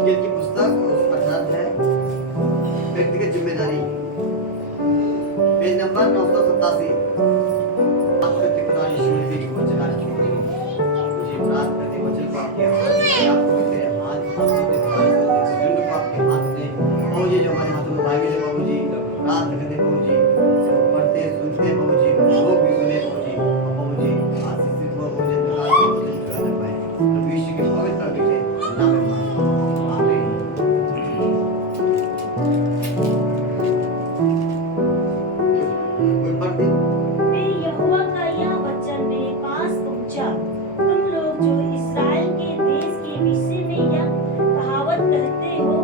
यशकेल की पुस्तक उसका शब्द है व्यक्तिगत जिम्मेदारी, पेज नंबर 987। आप करते खुदा यीशु मसीह को चला मुझे प्राप्त करते वचन को आपके हाथ में, आपको भी तेरे हाथ आपके झुंड को आपके हाथ में, प्रभु जी जो हमारे हाथों में बाइबल है प्रभु जी, प्राप्त करते प्रभु जी, पढ़ते सुनते प्रभु जी, लोग भी सुने प्रभु जी, प्रभु जी आशीषित हो प्रभु जी, निकाल के वचन चलाने पाए प्रभु यीशु के पवित्र बेटे नाम में मांगते हैं, आमीन। कोई पढ़ते फिर यहोवा का यह वचन मेरे पास पहुंचा, तुम लोग जो इस्राएल के देश के विषय में यह कहावत कहते हो,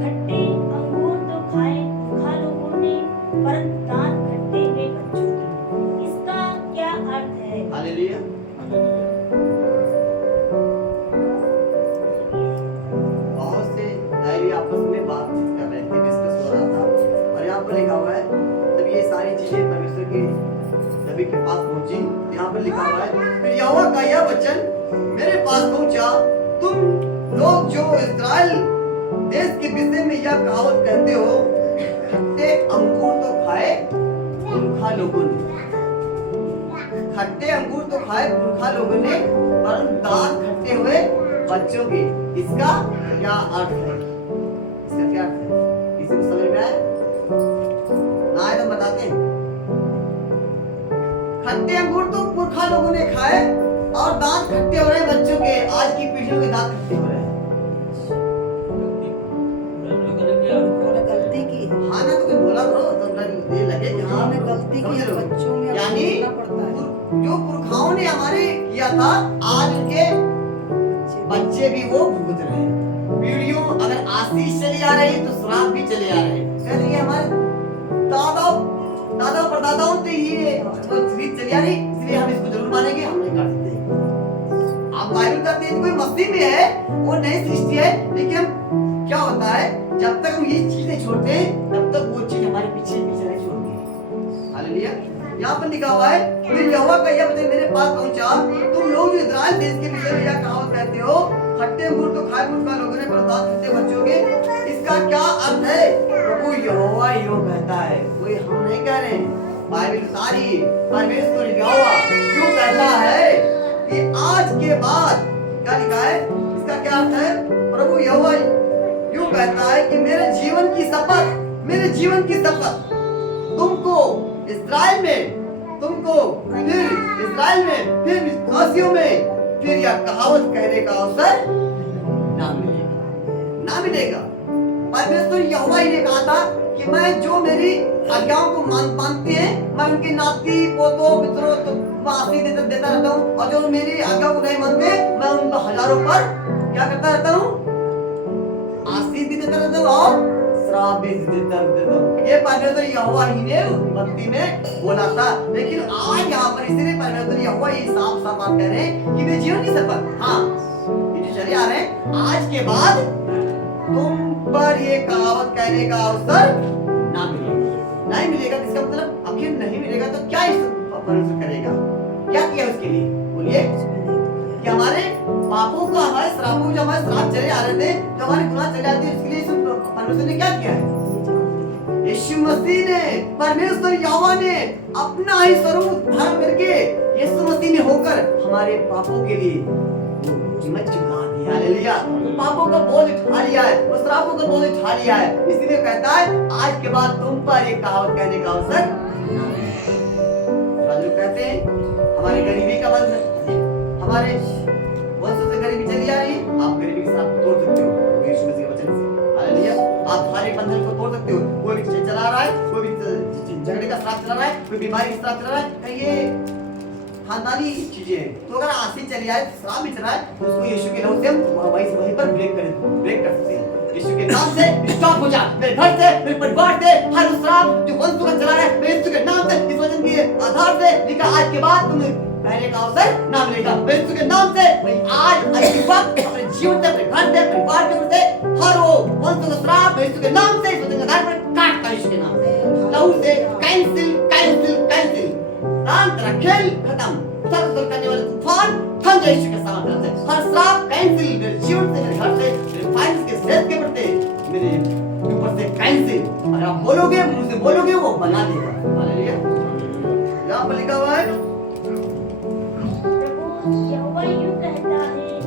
खट्टे अंगूर तो खाए भूखा लोगों ने, परंतु दांत खट्टे हुए बच्चों के, इसका क्या अर्थ है? हालेलुया। बहुत से भाई आपस में बातचीत कर रहे थे, डिस्कस हो रहा था, और यहाँ पर लिखा हुआ है तब ये सारी चीजें परमेश्वर के नबी के पास पहुंची। यहाँ पर लिखा हुआ है फिर यहोवा का यह वचन मेरे पास पहुंचा, तुम लोग जो इस्राएल देश के विषय में यह कहावत कहते हो, खट्टे अंगूर तो खाए पुरखा लोगों ने, खट्टे अंगूर तो खाए पुरखा लोगों ने, परंतु दांत खट्टे हुए बच्चों के, इसका क्या अर्थ है? इसका क्या अर्थ है? किसी को समझ में आए? ना आए तो बताते हैं। खट्टे अंगूर तो पुरखा लोगों ने खाए और दांत खट्टे हो रहे हैं बच्चों के, आज की पीढ़ियों के दांत खट्टे हो रहे हैं। गलती की हाँ ना, तो कोई बोला करो तो ये लगे कि हाँ हमने गलती की है, बच्चों में यानी बोलना पड़ता है। जो पुरखाओं ने हमारे किया था, आज उनके बच्चे भी वो भुगत रहे हैं। पीढ़ियों अगर आशीष चली आ रही तो श्राप भी चले आ रहे हैं। कह रही है हमारे दादा परदादाओं से ये रीत चली आ रही, इसलिए हम इसको जरूर मानेंगे, हम नहीं कर सकते। आप बाइबल कहते हैं कोई मसीह में है, वो नई सृष्टि है, लेकिन क्या होता है जब तक हम ये चीजें छोड़ते हैं तब तक वो चीज हमारे पीछे पीछे नहीं छोड़ती है। हालेलुया। यहाँ पर लिखा हुआ है फिर यहोवा का यह वचन मेरे पास पहुंचा, तुम लोग जो इस्राएल देश के विषय में यह कहावत कहते हो, खट्टे अंगूर तो खाए पुरखा लोगों ने, पर दांत खट्टे बच्चों के, इसका क्या अर्थ है? प्रभु यहोवा यूं कहता है, कोई हम नहीं कह रहे हैं, बाइबल सारी परमेश्वर यहोवा यूं कहता है कि आज के बाद क्या लिखा है, इसका क्या अर्थ है? प्रभु यहोवा यूं कहता है कि मेरे जीवन की शपथ तुमको इस्राएल में, तुमको फिर इस्राएल में, फिर विश्वासियों में फिर यह कहावत कहने का अवसर ना मिलेगा। परमेश्वर यहोवा ही ने कहा था कि मैं जो मेरी आज्ञाओं को मानते हैं, मैं उनके नाती पोतों मित्रों तो आशीष देता रहता हूँ, और जो मेरी आज्ञा को नहीं मानते मैं उनको हजारों पर क्या करता रहता हूँ, आशीष भी देता रहता हूँ और श्राप भी देता रहता हूँ। ये परमेश्वर यहोवा ही ने भक्ति में बोला था, लेकिन आज यहाँ पर इसलिए परमेश्वर यहोवा ये साफ साफ बात कह रहे हैं कि मेरे जीवन की शपथ, हाँ ये जो चले आ रहे हैं, आज के बाद तुम पर ये कहावत कहने का अवसर ना मिलेगा। नहीं मिलेगा इसका मतलब आखिर नहीं मिलेगा तो क्या परमेश्वर करेगा? क्या किया उसके लिए? बोलिए कि हमारे पापों को, हमारे श्रापों, जो हमारे श्राप चले आ रहे थे, जो हमारे गुनाह चले आते हैं, इसके लिए परमेश्वर ने क्या किया है? यीशु मसीह ने, परमेश्वर यहोवा ने अपना ही स्वरूप धारण करके यीशु मसीह ने होकर हमारे पापों के लिए कीमत चुका दी। हालेलुया। पापों का बोझ उठा लिया है, उस श्रापों का बोझ उठा लिया है, इसलिए कहता है आज के बाद तुम पर ये कहावत कहने का अवसर। जो कहते हैं हमारी गरीबी का बंधन, हमारे वंशों से गरीबी चली आ रही है, आप गरीबी के साथ तोड़ सकते हो यीशु मसीह के वचन से। हालेलुया। आप सारे बंधन को तोड़ सकते हो। कोई भी चला रहा है, कोई भी झगड़े का श्राप चला रहा है, कोई बीमारी का श्राप चला रहा है, ये खानदानी चीजें हैं, तो अगर आशीष चली आए, श्राप भी चला है, तो उसको यीशु के नाम से हम वहीं पर ब्रेक कर सकते हैं। यीशु के नाम से स्टॉप हो जा, मेरे घर से, मेरे परिवार से, हर उस श्राप जो वंशों का चला रहा है, मैं यीशु के नाम से, इस वचन के आधार से लिखा, आज के बाद तुम्हें कहने का अवसर ना मिलेगा। मैं यीशु के नाम से मैं आज के वक्त अपने जीवन से, अपने घर से, परिवार के से हर वो वंशों का श्राप मैं यीशु के नाम से, इस वचन के आधार पर काटता हूं। यीशु के नाम से लहू से कैंसिल तेरा खेल खत्म, करने वाले तूफान थम जाए यीशु के सामने। हर श्राप कैंसिल, मेरे जीवन से, मेरे घर से, सेहत के प्रति, मेरे ऊपर से कैंसर, अगर आप बोलोगे, मुंह से बोलोगे, वो बना देगा। हालेलुया। यहाँ पर लिखा हुआ है, प्रभु यहोवा यूं कहता है कि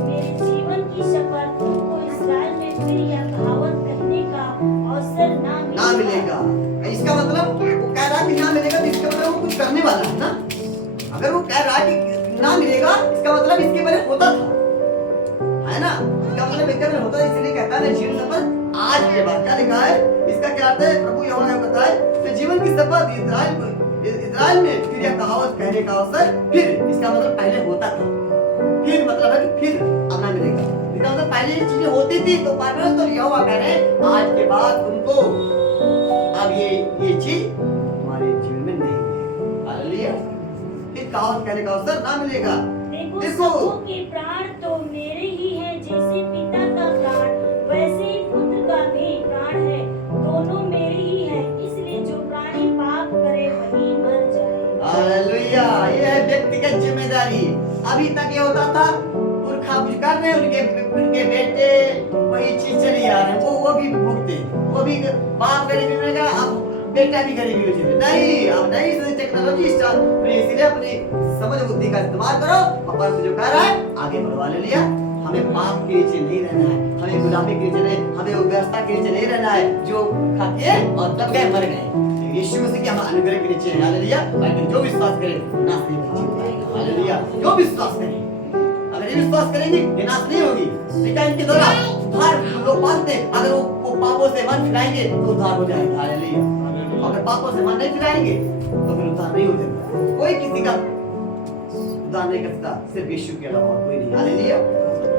मेरे जीवन की शपथ तुमको इस्राएल में फिर यह कहावत कहने का अवसर ना मिलेगा। इसका मतलब वो कह रहा है कि ना मिलेगा, तो इसका मतलब वो कुछ करने वाला है ना। अगर वो कह रहा है कि ना मिलेगा, इसका मतलब इसके पहले होता था, है ना। इसका मतलब इसके पहले होता था, इसलिए कहता है जीवन शपथ आज के बाद। क्या लिखा है इसका, क्या अर्थ है? प्रभु यहोवा ने बताया कि जीवन की शपथ इस्राएल में फिर यह कहावत कहने का अवसर फिर। इसका मतलब पहले होता था, फिर मतलब है कि फिर अब ना मिलेगा। इसका मतलब पहले ये चीजें होती थी, तो परमेश्वर तो यहोवा कह रहे हैं आज के बाद तुमको अब ये चीज तुम्हारे जीवन में नहीं है। हालेलुया। फिर कहावत कहने का अवसर ना मिलेगा। देखो सबों के प्राण तो मेरे ही हैं, जैसे पिता का प्राण वैसे ही पुत्र का भी प्राण है, दोनों मेरे ही हैं, इसलिए जो प्राणी पाप करे वही मर जाए। हालेलुया। ये है व्यक्तिगत जिम्मेदारी। अभी तक ये होता था, पुरखा कुछ कर रहे, उनके बेटे वही चीज चली आ रहे हैं, वो भी भुगते, वो भी बाप गरीबी में गया, अब बेटा भी गरीबी में चले। नहीं, अब नहीं, टेक्नोलॉजी इसलिए अपनी समझ बुद्धि का इस्तेमाल करो। और जो कह रहा है आगे बढ़वा ले लिया। हमें पाप के नीचे नहीं रहना है, हमें गुलामी के नीचे नहीं, हमें व्यवस्था के नीचे नहीं रहना है, जो खाते और दब गए मर गए। यीशु मसीह के हम अनुग्रह के नीचे हैं। हालेलुया। लेकिन जो विश्वास करे नाश नहीं होगा। हालेलुया। जो विश्वास करे, अगर ये विश्वास करेंगे ये नाश नहीं होगी। लेकिन इनके द्वारा हर लोग मानते हैं, अगर वो पापों से मन फिराएंगे तो उद्धार हो जाएगा। हालेलुया। अगर पापों से मन नहीं फिराएंगे तो फिर उद्धार नहीं हो जाएगा। कोई किसी का उद्धार नहीं कर सकता, सिर्फ यीशु के अलावा कोई नहीं। हालेलुया।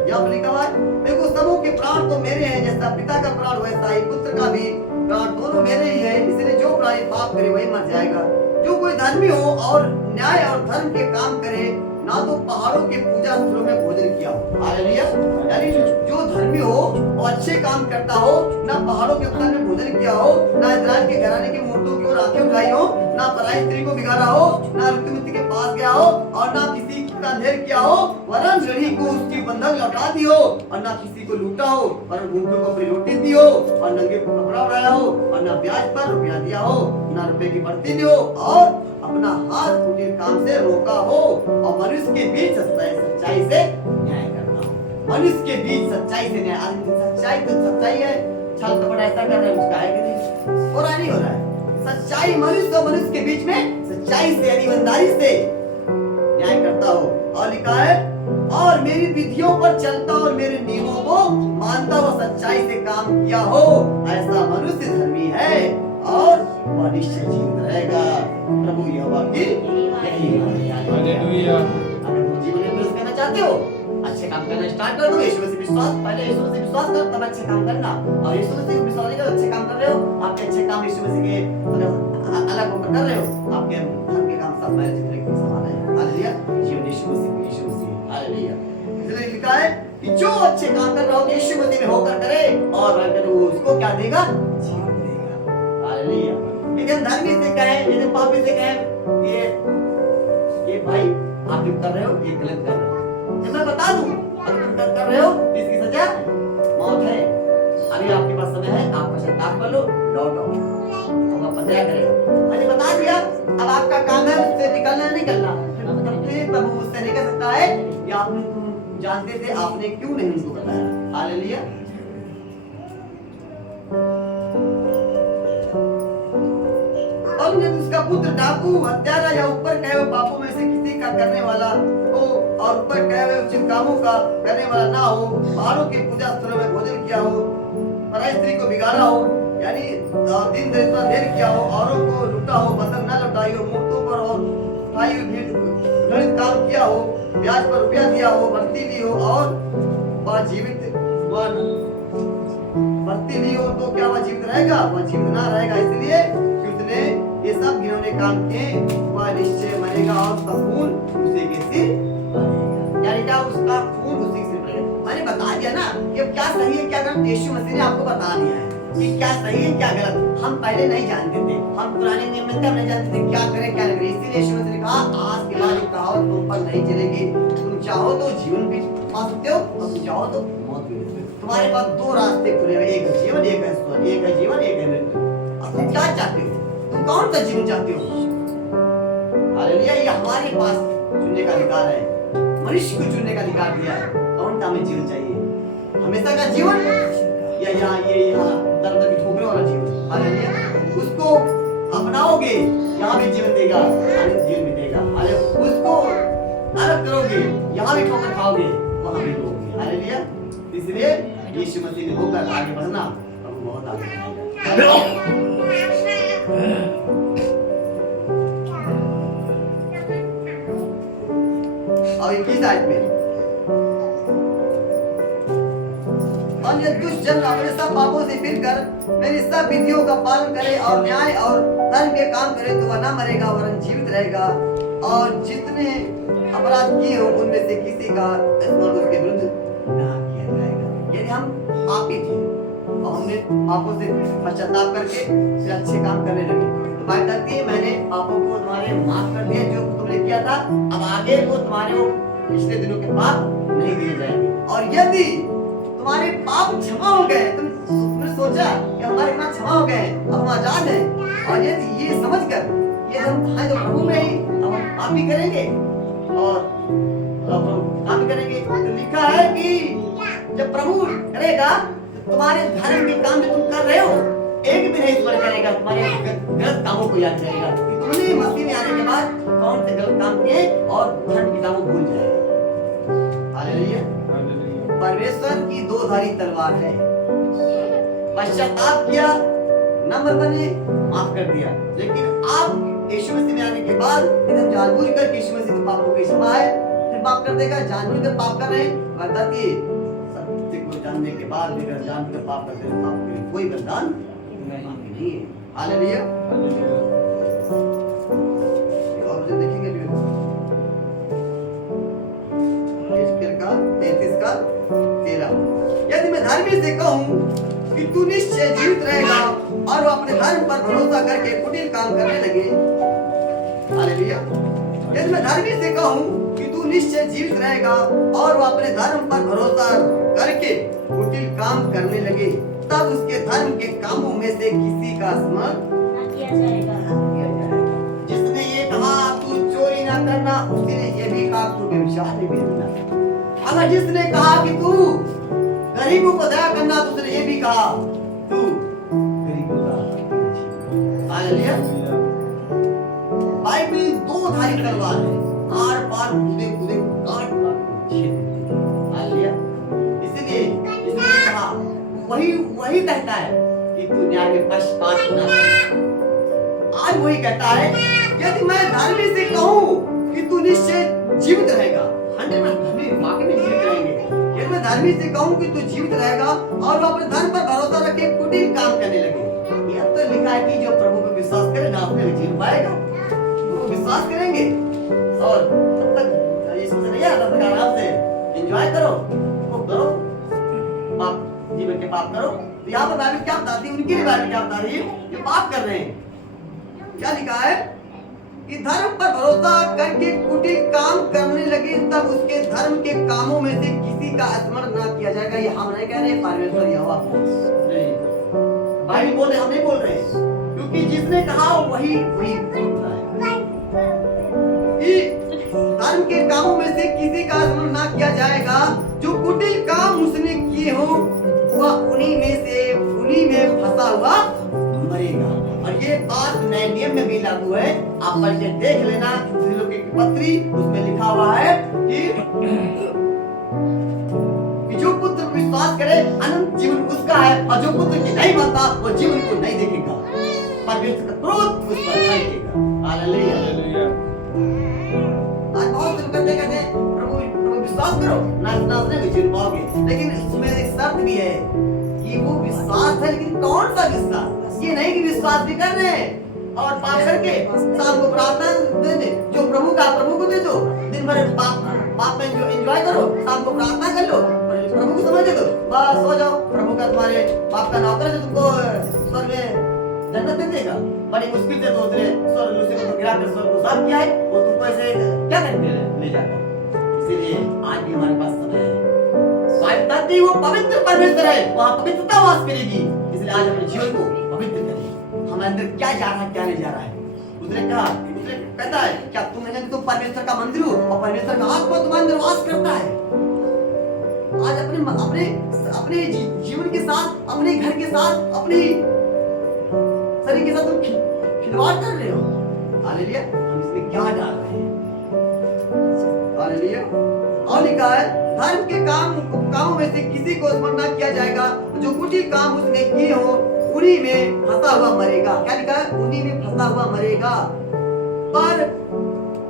यहाँ पर लिखा हुआ है, देखो सबों के प्राण तो मेरे हैं, जैसा पिता का प्राण वैसा ही पुत्र का भी प्राण दोनों मेरे ही है, इसलिए जो प्राणी पाप करे वही मर जाएगा। जो कोई धर्मी हो और न्याय और धर्म के काम करे, ना तो पहाड़ों के पूजा स्थलों में भोजन किया हो। हालेलुया। यानी जो धर्मी हो और अच्छे काम करता हो, ना पहाड़ों के स्थान में भोजन किया हो, ना इस्राएल के घराने की मूर्तों की ओर आंखें उठाई हो, ना पराई स्त्री को बिगाड़ा हो, ना ऋतुमती के पास गया हो, और ना किसी का अंधेर किया हो, वरन ऋणी को उसकी बंधक लौटा दी हो, और ना किसी को लूटा हो, वरन भूखे को अपनी रोटी दी हो, और नंगे को कपड़ा उड़ाया हो, और ना ब्याज पर रुपया दिया हो, ना रुपए की बढ़ती दी हो, और अपना हाथ कुटिल काम से रोका हो, और मनुष्य के बीच सच्चाई से न्याय करना हो। मनुष्य के बीच सच्चाई से न्याय। सच्चाई तो सच्चाई है, छल कपट ऐसा कर रहे हैं, उसका है कि नहीं? हो रहा नहीं हो रहा है? सच्चाई मनुष्य और मनुष्य के बीच में सच्चाई से यानी ईमानदारी से न्याय करता हो। और लिखा है, और मेरी विधियों पर चलता और मेरे नियमों को मानता हुआ सच्चाई से काम किया हो, ऐसा मनुष्य धर्मी है और वह निश्चय जीवित रहेगा। प्रभु यहोवा की यही वाणी है। हालेलुया। अगर तुम जीवन में प्रवेश करना चाहते हो, अच्छे काम करना स्टार्ट कर दो। यीशु मसीह विश्वास, पहले यीशु मसीह विश्वास करो, तब अच्छे काम करना। और यीशु मसीह को विश्वास नहीं करो, अच्छे काम कर रहे हो, आपके अच्छे काम यीशु मसीह के अलग होकर कर रहे हो, आपके धर्म के काम सब पहले जितने के समान है। हालेलुया। जीवन यीशु मसीह। हालेलुया। इसलिए लिखा है कि जो अच्छे काम कर रहा हो यीशु मसीह में होकर करे, और अगर वो उसको क्या देगा? जीवन देगा। हालेलुया। लेकिन धर्मी से कहे, यदि पापी से कहे, ये भाई आप जो कर रहे हो ये गलत कर रहे हो, जब मैं बता दूं अगर तुम गलत कर रहे हो तो इसकी सजा मौत है। अभी आपके पास समय है, आप पश्चाताप कर लो, लौट आओ, तो आप पता करेगा। मैंने बता दिया, अब आपका काम है उससे निकलना नहीं करना। फिर प्रभु मुझसे नहीं कर सकता है कि आप जानते थे, आपने क्यों नहीं उनको बताया। हालेलुया। और यदि उसका पुत्र डाकू, हत्यारा या ऊपर कहे हुए पापों में से किसी का करने वाला हो, और ऊपर कहे हुए उचित कामों का करने वाला ना हो, पहाड़ों के पूजा स्थलों में भोजन किया हो, पराई स्त्री को बिगाड़ा हो, यानी दिन दरिद्रता ढेर किया हो, औरों को लूटा हो, बंधक न लौटाई हो, मूर्तों पर और खाई हुई भीड़ गणित काम किया हो, ब्याज पर रुपया दिया हो, बढ़ती ली हो, और वह जीवित बढ़ती ली हो, तो क्या वह जीवित रहेगा? वह जीवित ना रहेगा। इसलिए उसने ये सब घिनौने काम किए, वह निश्चय मरेगा और उसका खून उसी के सिर पड़ेगा। यानी क्या? उसका खून उसी के सिर पड़ेगा। मैंने बता दिया ना कि क्या सही है क्या गलत, यीशु मसीह ने आपको बता दिया है कि क्या सही है क्या गलत। हम पहले नहीं जानते थे, हम पुराने नियम में नहीं जानते थे क्या करें क्या करें। इसीलिए यीशु मसीह ने कहा आज के बाद एक कहावत तुम पर नहीं चलेगी, तुम चाहो तो जीवन भी पा सकते हो और तुम चाहो तो मौत भी ले सकते हो। तुम्हारे पास दो रास्ते खुले हैं, एक है जीवन, एक है स्वर्ग, एक है जीवन, एक है मृत्यु। अब तुम क्या चाहते हो? तुम कौन सा जीवन चाहते हो? हालेलुया, ये हमारे पास चुनने का अधिकार है, मनुष्य को चुनने का अधिकार दिया है। कौन सा हमें जीवन चाहिए? हमेशा का जीवन या यहाँ दर्द की ठोकरे वाला जीवन? हालेलुया, उसको अपनाओगे यहाँ भी जीवन देगा, आनंद जीवन भी देगा। हालेलुया, उसको अलग करोगे यहाँ भी ठोकर खाओगे, वहाँ भी रोगे। हालेलुया, इसलिए यीशु मसीह ने होकर आगे बढ़ना बहुत आगे। और 21 आयत में, और यह दुष्ट जन अपने सब पापों से फिरकर मेरी सब विधियों का पालन करे और न्याय और धर्म के काम करे तो वह न मरेगा वरन जीवित रहेगा। और जितने अपराध किए हो उनमें से किसी का स्मरण उसके विरुद्ध न किया जाएगा। यदि हम पापी थे और हमने पापों से पश्चाताप करके फिर अच्छे काम करने लगे, तो बात करती है मैंने पापों को तुम्हारे माफ कर दिया जो तुमने किया था, अब आगे को तुम्हारे वो पिछले दिनों के पाप नहीं दिए जाएंगे। और यदि तुम्हारे पाप क्षमा हो गए, तुमने सोचा कि हमारे पाप क्षमा हो गए, अब हम आजाद हैं, और यदि ये समझकर ये हम हैं तो प्रभु में ही, अब हम पाप भी करेंगे और काम भी करेंगे। तो लिखा है कि जब प्रभु करेगा तो तुम्हारे धर्म के काम जो तुम कर रहे हो एक भी नहीं स्मरण करेगा, तुम्हारे गलत कामों को याद करेगा कि तुमने मसीह में आने के बाद कौन से गलत काम किए और धर्म के कामों भूल जाएगा। हालेलुया, परमेश्वर की दो धारी तलवार है। पश्चाताप किया, नम्र बने, माफ कर दिया। लेकिन आप यीशु मसीह में आने के बाद एकदम जानबूझकर यीशु मसीह के पापों की क्षमा है, फिर माफ कर देगा। जानबूझकर पाप कर रहे हैं, वरदान दिए, सत्य को जानने के बाद भी अगर जानकर पाप करते हैं, पाप के लिए कोई वरदान नहीं है। हालेलुया, और जो देखेंगे का 33 का 13, यदि मैं धर्मी से कहूं कि तू निश्चय जीवित रहेगा और वो अपने धर्म पर भरोसा करके कुटिल काम करने लगे। हालेलुया, यदि मैं धर्मी से कहूं कि तू निश्चय जीवित रहेगा और वो अपने धर्म पर भरोसा करके कुटिल काम करने लगे, तब उसके धर्म के कामों में से किसी का स्मरण न किया जाएगा। जिसने ये कहा तू चोरी ना करना, उसने ये भी कहा तू व्यभिचार नहीं करना। अगर जिसने कहा कि तू गरीबों को दया करना, तो उसने ये भी कहा तू गरीबों का। हालेलुया, बाइबल दो धारी तलवार है, आर पार कूदे कूदे काट काट छेद देती है। हालेलुया, इसलिए कहा वही कहता है कि तू न्याय में पक्षपात न कर। आज वही कहता है यदि मैं धर्मी से कहूं कि तू निश्चय जीवित रहेगा, 100% धर्मी वाकई में जीवित रहेंगे। यदि मैं धर्मी से कहूं कि तू जीवित रहेगा और वो अपने धर्म पर भरोसा रख के कुटिल काम करने लगे, ये तो लिखा है कि जो प्रभु पे विश्वास करे ना अपने में जीव पाएगा। वो विश्वास करेंगे और तब तक ये समझ नहीं आता, तब तक आराम से एंजॉय करो, वो करो, पाप जीवन के पाप करो। तो यहाँ पर बाइबल क्या बताती है, उनकी बाइबल क्या बता रही है जो पाप कर रहे हैं? क्या लिखा है कि धर्म पर भरोसा करके कुटिल काम करने लगे, तब उसके धर्म के कामों में से किसी का स्मरण न किया जाएगा। ये हम नहीं कह रहे, परमेश्वर यहोवा नहीं, बाइबल बोल रहे, हम नहीं बोल रहे, क्योंकि जिसने कहा वही बोल रहा है कि धर्म के कामों में से किसी का स्मरण न किया जाएगा। जो कुटिल काम उसने किए हो वह उन्हीं में फंसा हुआ मरेगा। और ये बात नए नियम में भी लागू है, आप पढ़ के देख लेना। फिलिप्पी की पत्री, उसमें लिखा हुआ है कि जो पुत्र विश्वास करे अनंत जीवन उसका है, और जो पुत्र की नहीं मानता वो जीवन को नहीं देखेगा, परमेश्वर का क्रोध उस पर नहीं देगा। हालेलुया। आज बहुत लोग कहते हैं प्रभु विश्वास करो, नाचने में जीवन पाओगे, लेकिन इसमें एक शर्त भी है कि वो विश्वास है, लेकिन कौन सा विश्वास? ये नहीं कि विश्वास भी कर रहे हैं और पाप करके शाम को प्रार्थना दे दे, जो प्रभु का प्रभु को दे दो, दिन भर पाप में जो एंजॉय करो, शाम को प्रार्थना कर लो, प्रभु को समझ दे दो, बस हो जाओ, प्रभु का तुम्हारे पाप का नौकर है जो तुमको स्वर्ग में जन्नत दे देगा। बड़ी मुश्किल से दूसरे स्वर्ग लूसीफर को गिरा कर स्वर्ग को साफ किया है, वो तुमको ऐसे क्या करके ले जाएगा। इसीलिए आज भी हमारे पास समय है, वो पवित्र परमेश्वर है वहां पवित्रता वास करेगी। इसलिए आज अपने जीवन को पवित्र करिए। हमारे अंदर क्या जा रहा है क्या नहीं जा रहा है। उसने कहता है क्या तुम नहीं जानते तुम परमेश्वर का मंदिर हो और परमेश्वर का आत्मा तुम्हारे अंदर वास करता है। आज अपने जीवन के साथ, अपने घर के साथ, अपने शरीर के साथ तुम खिलवाड़ कर रहे हो। हालेलुया। हम इसमें क्या डाल रहे हैं। हालेलुया। और लिखा है धर्म के कामों में से किसी को स्मरण न किया जाएगा। जो कुटिल काम उसने किए हो उन्हीं में फंसा हुआ मरेगा। क्या लिखा है? उन्हीं में फंसा हुआ मरेगा। पर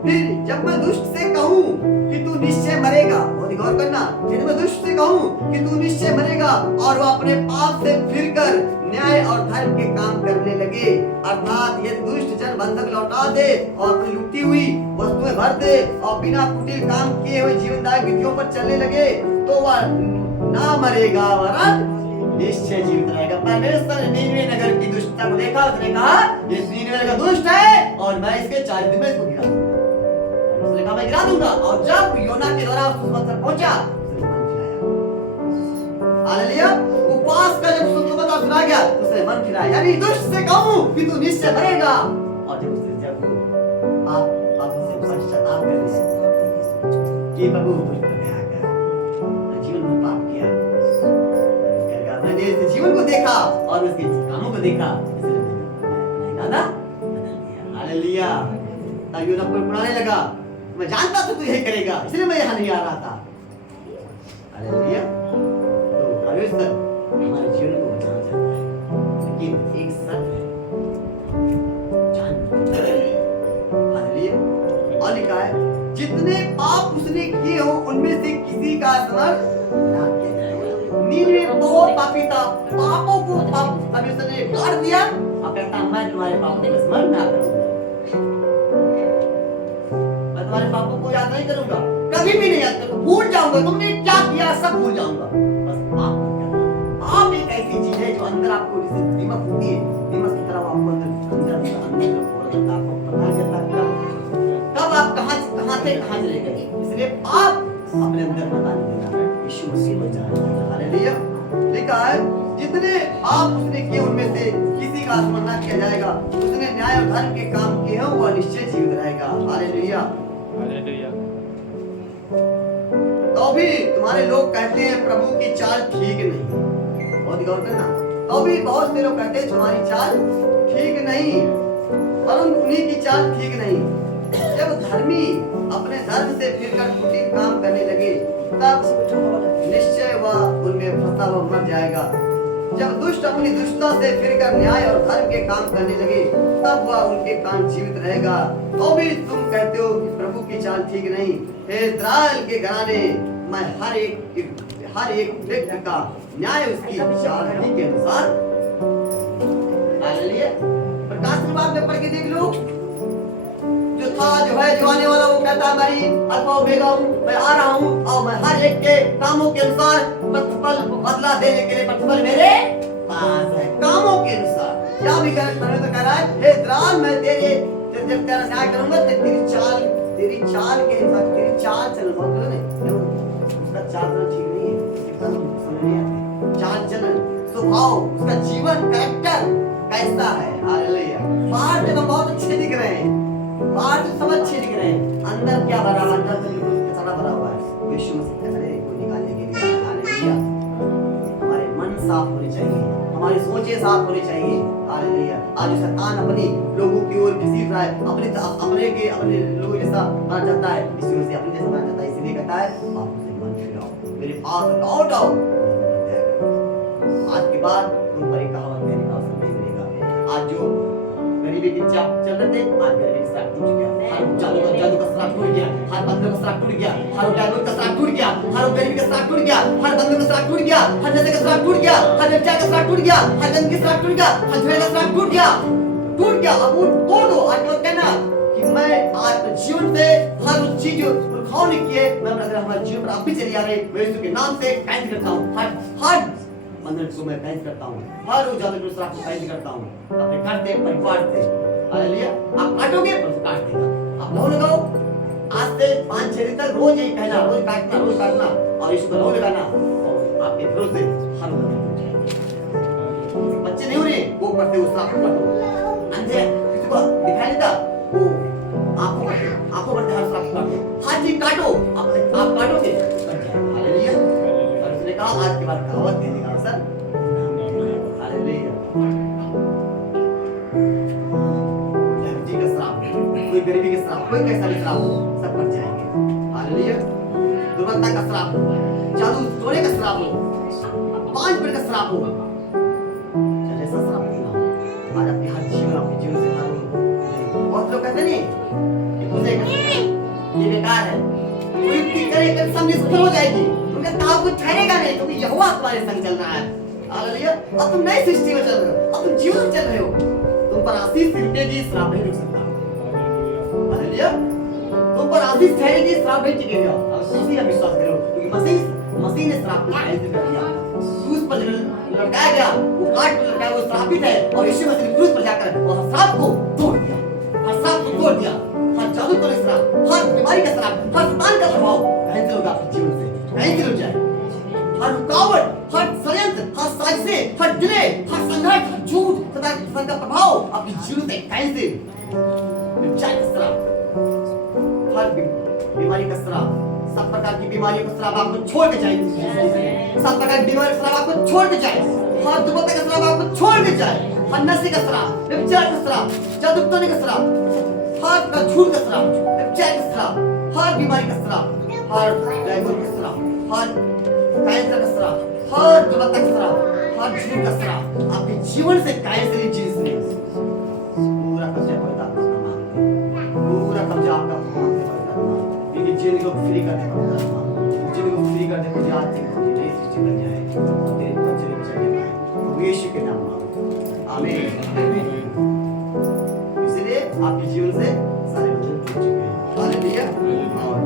फिर जब मैं दुष्ट से कहूं कि तू निश्चय मरेगा, बहुत गौर करना, फिर मैं दुष्ट से कहूं कि तू निश्चय मरेगा और वो अपने पाप से फिरकर न्याय और धर्म के काम करने लगे, अर्थात ये दुष्ट जन बंधक लौटा दे और अपनी लुटी हुई वस्तुएं भर दे और बिना कुटिल काम किए हुए जीवनदायक विधियों पर चलने लगे, तो वह ना मरेगा वरन निश्चय जीवित रहेगा। परमेश्वर ने नीनवे नगर की दुष्टता को देखा, उसने कहा ये नीनवे नगर दुष्ट है और मैं इसके 40 दिन में इसको गिरा दूंगा। उसने कहा मैं गिरा दूंगा। और जब योना के द्वारा उस वक्त पर पहुंचा, उसने मन फिराया। हालेलुया। उपवास का जब सुसमाचार सुना गया, उसने मन फिराया। यानी दुष्ट से कहूं कि तू निश्चय मरेगा। और जब आप से पश्चाताप करें कि प्रभु मुझ पर दया कर, मैं जीवन में पाप किया, मैंने इस जीवन को देखा और उसके कामों को देखा, इसलिए मैंने दादा बदल दिया। हालेलुया। तब यूना पर पुराने लगा, मैं जानता था तू यही करेगा, इसलिए मैं यहाँ नहीं आ रहा था। हालेलुया। तो परमेश्वर हमारे जीवन को बचाना चाहता है, लेकिन एक शर्त है, हालेलुया। और लिखा है जितने पाप उसने किए हो उनमें से किसी का स्मरण ना किया जाएगा। नीनवे बहुत पापी था, पापों को परमेश्वर ने काट दिया और कहता मैं तुम्हारे पापों को स्मरण ना करूंगा, मैं तुम्हारे पापों को याद नहीं करूंगा, कभी भी नहीं याद करूंगा, भूल जाऊंगा, तुमने क्या किया सब भूल जाऊंगा। बस पाप मत करना। पाप एक ऐसी चीज है जो अंदर आपको जैसे दीमक होती है, दीमक की तरह आपको अंदर आपको पता नहीं चलता कब आप कहां से कहां चले गए। इसलिए पाप अपने अंदर मत आने देना। यीशु मसीह बचाएगा। हालेलुया। लिखा है जितने पाप उसने किए उनमें से किसी का स्मरण न किया जाएगा। उसने न्याय और धर्म के काम किए हैं, वह निश्चय जीवित रहेगा। हालेलुया। हालेलुया। तो भी तुम्हारे लोग कहते हैं प्रभु की चाल ठीक नहीं। बहुत गौर करना। तो भी बहुत से लोग कहते हैं तुम्हारी चाल ठीक नहीं, परंतु उन्हीं की चाल ठीक नहीं। जब धर्मी अपने धर्म से फिरकर कुटिल काम करने लगे, तब निश्चय वह उनमें फंसा हुआ मर जाएगा। जब दुष्ट अपनी दुष्टता से फिरकर न्याय और धर्म के काम करने लगे, तब वह उनके काम जीवित रहेगा। तो भी तुम कहते हो कि प्रभु की चाल ठीक नहीं। हे इस्राएल के घराने, मैं हर एक व्यक्ति का न्याय उसकी चाल ही के अनुसार। हालेलुया। प्रकाश विभाग में पढ़ के देख लो, जो था जो है जो आने वाला, वो कहता मैं अल्फा ओमेगा हूँ, मैं आ रहा हूँ और मैं हर एक के कामों के अनुसार प्रतिफल बदला देने के लिए प्रतिफल मेरे पास है। कामों के अनुसार या भी परमेश्वर कह रहा है हे इस्राएल मैं जब तेरा न्याय करूंगा तो तेरी चाल के हिसाब तेरी चाल चल बहुत नहीं, उसका चाल चलन ठीक नहीं है, समझ नहीं आती। चाल चलन स्वभाव उसका जीवन कैरेक्टर कैसा है। हालेलुया। बाहर से तो बहुत अच्छे दिख रहे हैं, बाहर से सब अच्छे दिख रहे हैं, अंदर क्या भरा हुआ, अंदर से बिल्कुल कचरा भरा हुआ है। यीशु मसीह कचरे को निकालने के लिए। हालेलुया। हमारे मन साफ होने चाहिए, हमारी सोचें साफ होनी चाहिए। हालेलुया। आज शैतान अपनी लोगों की ओर घसीट रहा है, अपने लोगों जैसा बना चाहता है, यीशु मसीह अपने जैसा बना चाहता है। इसलिए कहता है आप मुझसे मन फिराओ, मेरे पास लौट आओ। आज के बाद तुम पर एक कहावत कहने का अवसर नहीं मिलेगा। आज जो गरीबी की चाप चल रहे थे, आज गरीबी का श्राप टूट गया, हर जादू का श्राप टूट गया, हर बंधन का श्राप टूट गया, हर डायमंड का श्राप टूट गया, हर गरीबी का श्राप टूट गया, हर बंधन का श्राप टूट गया, हर नशे का श्राप टूट गया, हर व्यभिचार का श्राप टूट गया, हर गंदगी का श्राप टूट गया, हर झगड़े का श्राप टूट गया। अब वो तोड़ दो। आज मत कहना कि मैं आज जीवन से हर उस चीज जो रुखाव नहीं किए, मैं अगर हमारे जीवन पर आप भी चली आ रहे, मैं यीशु के नाम से कैंसिल करता हूँ। हर बंधन को मैं कैंसिल करता हूँ, हर उस जादू के श्राप को कैंसिल करता हूँ अपने घर से, परिवार से। हालेलुया। आप काटोगे पर काट देगा। आप लहू लगाओ, आज से 5-6 दिन तक रोज यही कहना, रोज काटना और यीशु को लहू लगाना, और आपके विरोध से बढ़ते उस श्राप को काटो। अंधे किसी को दिखाई देता वो आंखों बढ़ते हर श्राप को काटो। हाथ जी काटो, आप काटोगे हालेलुया। और उसने कहा आज के बाद कहावत दे देगा सर हालेलुया। लहमजी का श्राप, कोई गरीबी का श्राप, कोई कैसा भी श्राप हो, सब कट जाएंगे हालेलुया। दुर्बलता का श्राप हो, जादू टोने का श्राप हो, पांच पेड़ का श्राप हो, चले ऐसा श्राप हो आज अपने हर जीवन अपने जीवन से हर बहुत लोग कहते नहीं कि तुझे ये बेकार है, कोई युक्ति करेगा सब निष्फल हो जाएगी, उनका काम कुछ ठहरेगा नहीं क्योंकि यहोवा तुम्हारे संग चल रहा है हालेलुया। और तुम नई सृष्टि में चल रहे हो, अब तुम जीवन में चल रहे हो, तुम पर आशीष टिकेगी, श्राप नहीं रुक सकता हालेलुया। तुम पर आशीष ठहरेगी, श्राप नहीं टिकेगा। उसी का विश्वास करो क्योंकि मसीह ने श्राप को कैंसिल कर दिया। क्रूस पर लटकाया गया, वो काट पर लटकाया, वो श्रापित है और यीशु मसीह ने क्रूस पर जाकर वो श्राप को तोड़ दिया, हर श्राप को तोड़ दिया, हर जादू का श्राप, हर बीमारी का श्राप, हर शैतान का प्रभाव कैंसिल होगा आपके जीवन से, कैंसिल हो जाए। हर रुकावट, हर षड्यंत्र, हर साजिशें, हर डिले, हर संघर्ष, हर झूठ, शैतान का प्रभाव आपके जीवन से कैंसिल हो जाए। हर बीमारी का श्राप, सब प्रकार की बीमारियों का श्राप आपको छोड़ के जाए, सब प्रकार की बीमारी का श्राप आपको छोड़ के जाए, हर दुर्बलता का श्राप आपको छोड़ के जाए, हर नशे का श्राप, व्यभिचार का श्राप, जादू टोने का श्राप, हर का झूठ का श्राप, व्यभिचार का श्राप, हर बीमारी का श्राप, हर डायबिटीज का श्राप, हर कैंसर का श्राप, हर दुर्बलता का श्राप, हर झूठ का श्राप आपके जीवन से कैंसिल जीवन पूरा कब्जा पड़ता है, पूरा कब्जा आपका जिन को फ्री करने पड़ता है, जिन को फ्री करने को याद नहीं नई सृष्टि बन जाए और तेरे बच्चे भी चढ़ने पाए तो यीशु के नाम में आमीन। इसलिए आपके जीवन से सारे बंधन टूट चुके हैं हालेलुया। और